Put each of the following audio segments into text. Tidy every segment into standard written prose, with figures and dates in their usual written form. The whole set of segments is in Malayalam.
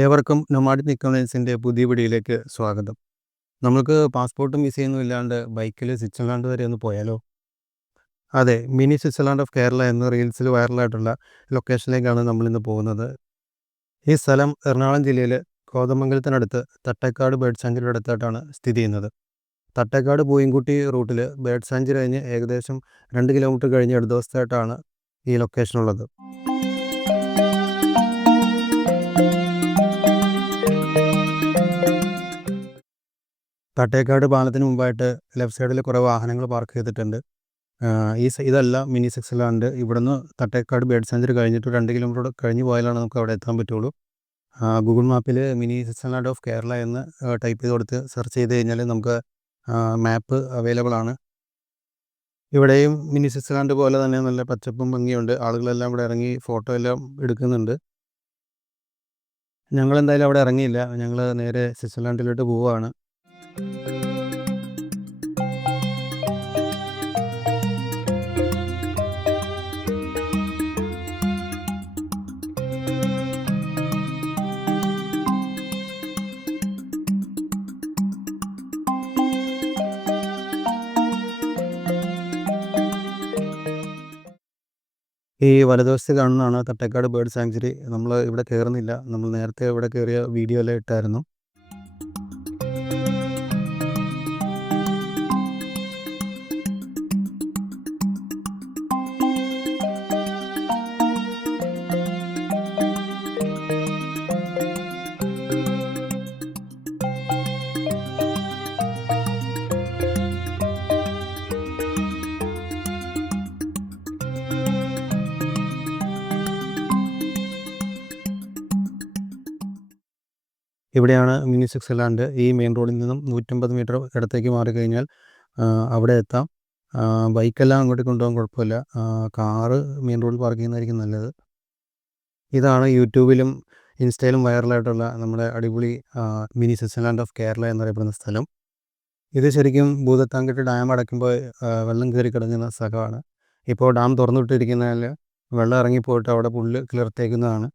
ഏവർക്കും നൊമാഡിക് നിക്കോളൻസിൻ്റെ പുതിയ വീഡിയോയിലേക്ക് സ്വാഗതം. നമുക്ക് പാസ്പോർട്ടും വിസയൊന്നും ഇല്ലാണ്ട് ബൈക്കിൽ സ്വിറ്റ്സർലാൻഡ് വരെ ഒന്ന് പോയാലോ? അതെ, മിനി സ്വിറ്റ്സർലാൻഡ് ഓഫ് കേരള എന്ന റീൽസിൽ വൈറലായിട്ടുള്ള ലൊക്കേഷനിലേക്കാണ് നമ്മളിന്ന് പോകുന്നത്. ഈ സ്ഥലം എറണാകുളം ജില്ലയിൽ കോതമംഗലത്തിനടുത്ത് തട്ടേക്കാട് ബേർഡ് സാഞ്ചുറിയുടെ അടുത്തായിട്ടാണ് സ്ഥിതി ചെയ്യുന്നത്. തട്ടേക്കാട് പൂയംകുട്ടി റൂട്ടിൽ ബേർഡ് സാഞ്ചുറി കഴിഞ്ഞ് ഏകദേശം 2 കിലോമീറ്റർ കഴിഞ്ഞ് ഇടതുവശത്തായിട്ടാണ് ഈ ലൊക്കേഷൻ ഉള്ളത്. തട്ടേക്കാട് പാലത്തിന് മുമ്പായിട്ട് ലെഫ്റ്റ് സൈഡിൽ കുറേ വാഹനങ്ങൾ പാർക്ക് ചെയ്തിട്ടുണ്ട്. ഇതല്ല മിനി സ്വിറ്റ്സർലാൻഡ്. ഇവിടുന്ന് തട്ടേക്കാട് ബേർഡ് സാഞ്ചുറി കഴിഞ്ഞിട്ട് 2 കിലോമീറ്റർ കഴിഞ്ഞ് പോയാലാണ് നമുക്ക് അവിടെ എത്താൻ പറ്റുള്ളൂ. ഗൂഗിൾ മാപ്പിൽ മിനി സ്വിറ്റ്സർലാൻഡ് ഓഫ് കേരള എന്ന് ടൈപ്പ് ചെയ്ത് കൊടുത്ത് സെർച്ച് ചെയ്ത് കഴിഞ്ഞാൽ നമുക്ക് മാപ്പ് അവൈലബിൾ ആണ്. ഇവിടെയും മിനി സ്വിറ്റ്സർലാൻഡ് പോലെ തന്നെ നല്ല പച്ചപ്പും ഭംഗിയുണ്ട്. ആളുകളെല്ലാം ഇവിടെ ഇറങ്ങി ഫോട്ടോ എല്ലാം എടുക്കുന്നുണ്ട്. ഞങ്ങളെന്തായാലും അവിടെ ഇറങ്ങിയില്ല. ഞങ്ങൾ നേരെ സ്വിറ്റ്സർലാൻഡിലോട്ട് പോവുകയാണ്. ഈ വലതുവശത്ത് കാണുന്നതാണ് തട്ടേക്കാട് ബേർഡ് സാങ്ച്വറി. നമ്മൾ ഇവിടെ കയറുന്നില്ല. നമ്മൾ നേരത്തെ ഇവിടെ കയറിയ വീഡിയോ എല്ലാം ഇട്ടായിരുന്നു. ഇവിടെയാണ് മിനി സ്വിറ്റ്സർലാൻഡ്. ഈ മെയിൻ റോഡിൽ നിന്നും 150 മീറ്റർ ഇടത്തേക്ക് മാറിക്കഴിഞ്ഞാൽ അവിടെ എത്താം. ബൈക്കെല്ലാം അങ്ങോട്ട് കൊണ്ടുപോകാൻ കുഴപ്പമില്ല. കാറ് മെയിൻ റോഡിൽ പാർക്ക് ചെയ്യുന്നതായിരിക്കും നല്ലത്. ഇതാണ് യൂട്യൂബിലും ഇൻസ്റ്റയിലും വൈറലായിട്ടുള്ള നമ്മുടെ അടിപൊളി മിനി സ്വിറ്റ്സർലാൻഡ് ഓഫ് കേരള എന്നറിയപ്പെടുന്ന സ്ഥലം. ഇത് ശരിക്കും ഭൂതത്താൻകെട്ട് ഡാം അടയ്ക്കുമ്പോൾ വെള്ളം കയറി കിടങ്ങുന്ന സ്ഥലമാണ്. ഇപ്പോൾ ഡാം തുറന്നു വിട്ടിരിക്കുന്നതിനാൽ വെള്ളം ഇറങ്ങിപ്പോയിട്ട് അവിടെ പുല്ല് കിളിർത്തേക്കുന്നതാണ്.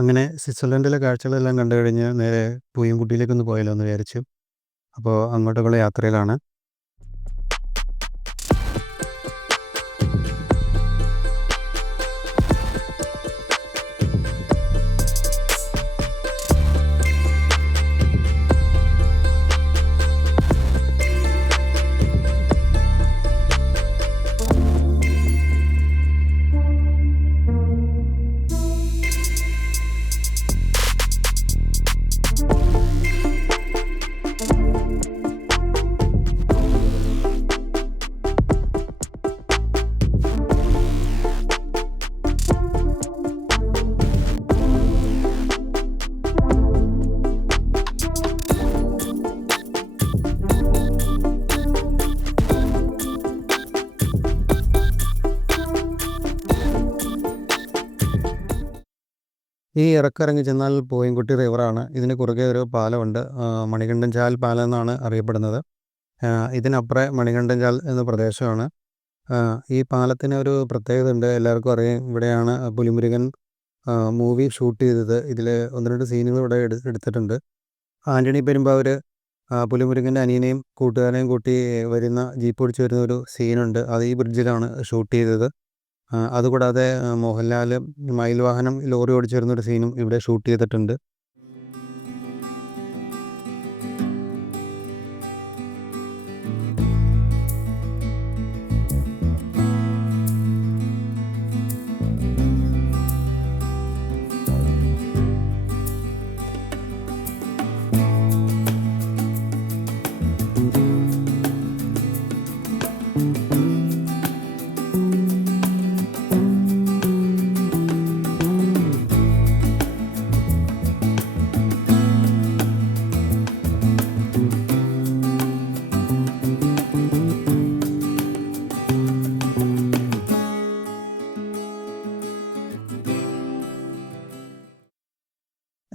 അങ്ങനെ സ്വിറ്റ്സർലൻഡിലെ കാഴ്ചകളെല്ലാം കണ്ടു കഴിഞ്ഞ് നേരെ പൂയംകുട്ടിയിലേക്കൊന്ന് പോയാലോ എന്ന് വിചാരിച്ചു. അപ്പോൾ അങ്ങോട്ടുള്ള യാത്രയിലാണ്. ഈ ഇറക്കിറങ്ങി ചെന്നാൽ പൂയംകുട്ടി റിവറാണ്. ഇതിന് കുറുകെ ഒരു പാലമുണ്ട്. മണികണ്ഠൻ ചാൽ പാലം എന്നാണ് അറിയപ്പെടുന്നത്. ഇതിനപ്പുറേ മണികണ്ഠൻ ചാൽ എന്ന പ്രദേശമാണ്. ഈ പാലത്തിന് ഒരു പ്രത്യേകത ഉണ്ട്. എല്ലാവർക്കും അറിയാം, ഇവിടെയാണ് പുലിമുരുകൻ മൂവി ഷൂട്ട് ചെയ്തത്. ഇതിൽ 1-2 സീനുകൾ ഇവിടെ എടുത്തിട്ടുണ്ട്. ആൻ്റണി പെരുമ്പാവൂർ പുലിമുരുകൻ്റെ അനിയനെയും കൂട്ടുകാരെയും കൂട്ടി വരുന്ന ജീപ്പ് ഓടിച്ച് വരുന്ന ഒരു സീനുണ്ട്. അത് ഈ ബ്രിഡ്ജിലാണ് ഷൂട്ട് ചെയ്തത്. അതുകൂടാതെ മോഹൻലാൽ മയിൽ വാഹനം ലോറി ഓടിച്ച് വരുന്നൊരു സീനും ഇവിടെ ഷൂട്ട് ചെയ്തിട്ടുണ്ട്.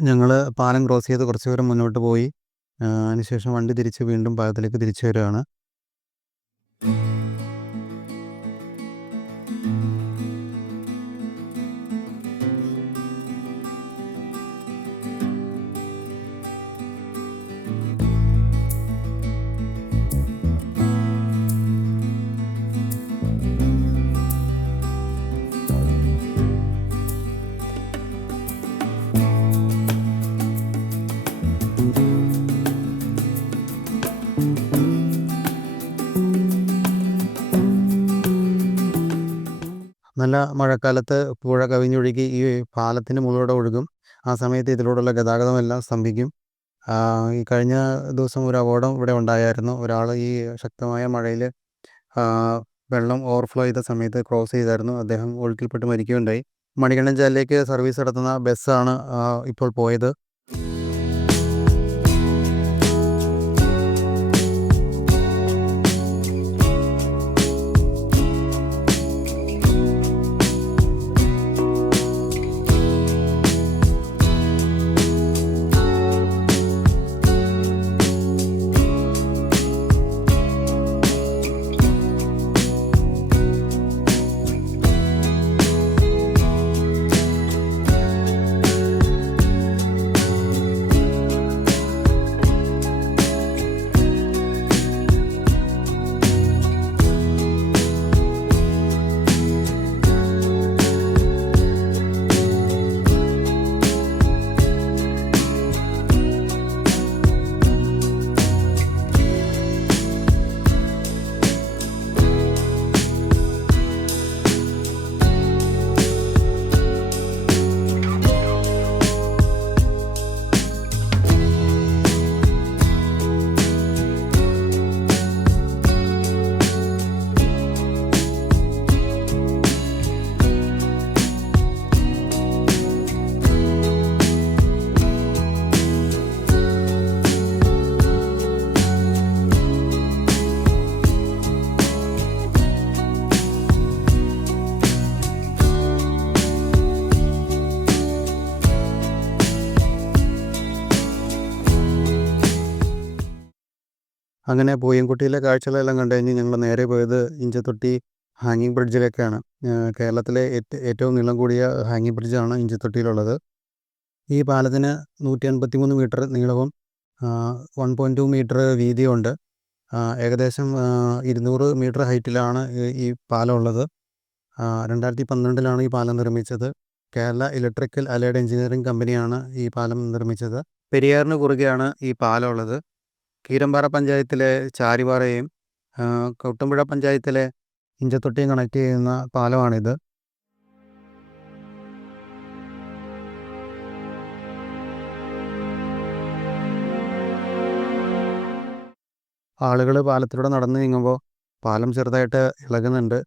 ഞങ്ങൾ പാലം ക്രോസ് ചെയ്ത് കുറച്ച് ദൂരം മുന്നോട്ട് പോയി. അതിനുശേഷം വണ്ടി തിരിച്ച് വീണ്ടും പാലത്തിലേക്ക് തിരിച്ചു വരികയാണ്. നല്ല മഴക്കാലത്ത് പുഴ കവിഞ്ഞൊഴുകി ഈ പാലത്തിന് മുകളിലൂടെ ഒഴുകും. ആ സമയത്ത് ഇതിലൂടെയുള്ള ഗതാഗതമെല്ലാം സ്തംഭിക്കും. ഈ കഴിഞ്ഞ ദിവസം ഒരു അപകടം ഇവിടെ ഉണ്ടായായിരുന്നു. ഒരാൾ ഈ ശക്തമായ മഴയിൽ വെള്ളം ഓവർഫ്ലോ ചെയ്ത സമയത്ത് ക്രോസ് ചെയ്തായിരുന്നു. അദ്ദേഹം ഒഴുക്കിൽപ്പെട്ട് മരിക്കുകയുണ്ടായി. മണികണ്ഠൻ ചാലിലേക്ക് സർവീസ് നടത്തുന്ന ബസ്സാണ് ഇപ്പോൾ പോയത്. അങ്ങനെ പൂയംകുട്ടിയിലെ കാഴ്ചകളെല്ലാം കണ്ടു കഴിഞ്ഞ് ഞങ്ങൾ നേരെ പോയത് ഇഞ്ചത്തൊട്ടി ഹാങ്ങിങ് ബ്രിഡ്ജിലേക്കാണ്. കേരളത്തിലെ ഏറ്റവും നീളം കൂടിയ ഹാങ്ങിങ് ബ്രിഡ്ജാണ് ഇഞ്ചത്തൊട്ടിയിലുള്ളത്. ഈ പാലത്തിന് 153 മീറ്റർ നീളവും 1.2 മീറ്റർ വീതിയുണ്ട്. ഏകദേശം 200 മീറ്റർ ഹൈറ്റിലാണ് ഈ പാലം ഉള്ളത്. 2012 ഈ പാലം നിർമ്മിച്ചത്. കേരള ഇലക്ട്രിക്കൽ അലൈഡ് എഞ്ചിനീയറിംഗ് കമ്പനിയാണ് ഈ പാലം നിർമ്മിച്ചത്. പെരിയാറിന് കുറുകെയാണ് ഈ പാലം ഉള്ളത്. കീരമ്പാറ പഞ്ചായത്തിലെ ചാരിപാറയും കുട്ടമ്പുഴ പഞ്ചായത്തിലെ ഇഞ്ചത്തൊട്ടിയും കണക്ട് ചെയ്യുന്ന പാലമാണിത്. ആളുകൾ പാലത്തിലൂടെ നടന്നു നീങ്ങുമ്പോൾ പാലം ചെറുതായിട്ട് ഇളകുന്നുണ്ട്.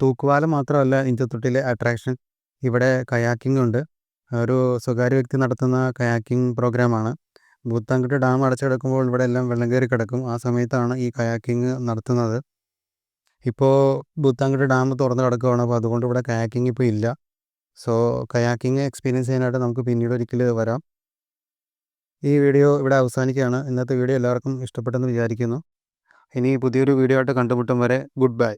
തൂക്കുപാലം മാത്രമല്ല ഇഞ്ചത്തൊട്ടിയിലെ അട്രാക്ഷൻ. ഇവിടെ കയാക്കിംഗ് ഉണ്ട്. ഒരു സ്വകാര്യ വ്യക്തി നടത്തുന്ന കയാക്കിംഗ് പ്രോഗ്രാമാണ്. ഭൂത്താൻകുട്ടി ഡാം അടച്ചുകിടക്കുമ്പോൾ ഇവിടെ എല്ലാം വെള്ളം കയറി കിടക്കും. ആ സമയത്താണ് ഈ കയാക്കിംഗ് നടത്തുന്നത്. ഇപ്പോൾ ഭൂത്താൻകുട്ടി ഡാം തുറന്ന് കിടക്കുകയാണ്. അപ്പോൾ അതുകൊണ്ട് ഇവിടെ കയാക്കിംഗ് ഇപ്പോൾ ഇല്ല. സോ കയാക്കിംഗ് എക്സ്പീരിയൻസ് ചെയ്യാനായിട്ട് നമുക്ക് പിന്നീട് ഒരിക്കൽ വരാം. ഈ വീഡിയോ ഇവിടെ അവസാനിക്കുകയാണ്. ഇന്നത്തെ വീഡിയോ എല്ലാവർക്കും ഇഷ്ടപ്പെട്ടെന്ന് വിചാരിക്കുന്നു. ഇനി പുതിയൊരു വീഡിയോ ആയിട്ട് കണ്ടുമുട്ടും വരെ ഗുഡ് ബൈ.